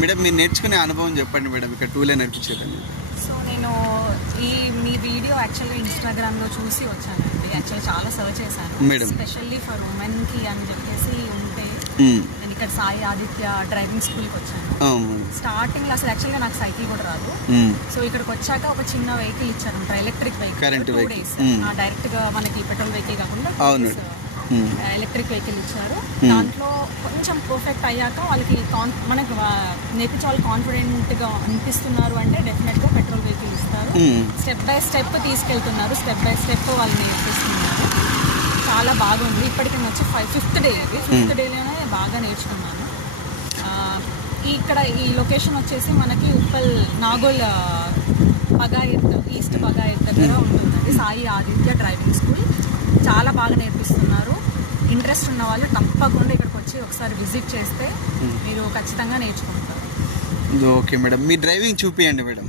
Madam మీరు నేర్చుకునే అనుభవం చెప్పండి మేడం, ఇక్కడ టూ వీలర్ నడిపించేదండి. సో నేను మీ వీడియో యాక్చువల్గా ఇన్స్టాగ్రామ్లో చూసి వచ్చానండి. యాక్చువల్గా చాలా సర్చ్ చేశాను మేడం, స్పెషల్లీ ఫర్ ఉమెన్కి అని చెప్పేసి ఉంటే నేను ఇక్కడ సాయి ఆదిత్య డ్రైవింగ్ స్కూల్కి వచ్చాను. స్టార్టింగ్లో అసలు యాక్చువల్గా నాకు సైకిల్ కూడా రాదు. సో ఇక్కడికి వచ్చాక ఒక చిన్న వెహికల్ ఇచ్చారు, ఎలక్ట్రిక్ వెహికల్. 2 days డైరెక్ట్గా మనకి పెట్రోల్ వెహికల్ కాకుండా ఎలక్ట్రిక్ వెహికల్ ఇచ్చారు. దాంట్లో కొంచెం పర్ఫెక్ట్ అయ్యాక వాళ్ళకి మనకు నేర్పించే వాళ్ళు కాన్ఫిడెంట్గా అనిపిస్తున్నారు అంటే డెఫినెట్గా పెట్రోల్ వెహికల్ ఇస్తారు. స్టెప్ బై స్టెప్ తీసుకెళ్తున్నారు, స్టెప్ బై స్టెప్ వాళ్ళు నేర్పిస్తున్నారు. చాలా బాగుంది. ఇప్పటికి వచ్చి 5th డే అది. 5th డేలోనే బాగా నేర్చుకున్నాను. ఇక్కడ ఈ లొకేషన్ వచ్చేసి మనకి ఉప్పల్ నాగోల్ పగాయత్ ఈస్ట్ పగాయత్ దగ్గర ఉంటుందండి. సాయి ఆదిత్య డ్రైవింగ్ స్కూల్ చాలా బాగా నేర్పిస్తున్నారు. ఇంట్రెస్ట్ ఉన్న వాళ్ళు తప్పకుండా ఇక్కడికి వచ్చి ఒకసారి విజిట్ చేస్తే మీరు ఖచ్చితంగా నేర్చుకుంటారు. ఓకే మేడం, మీ డ్రైవింగ్ చూపియండి మేడం.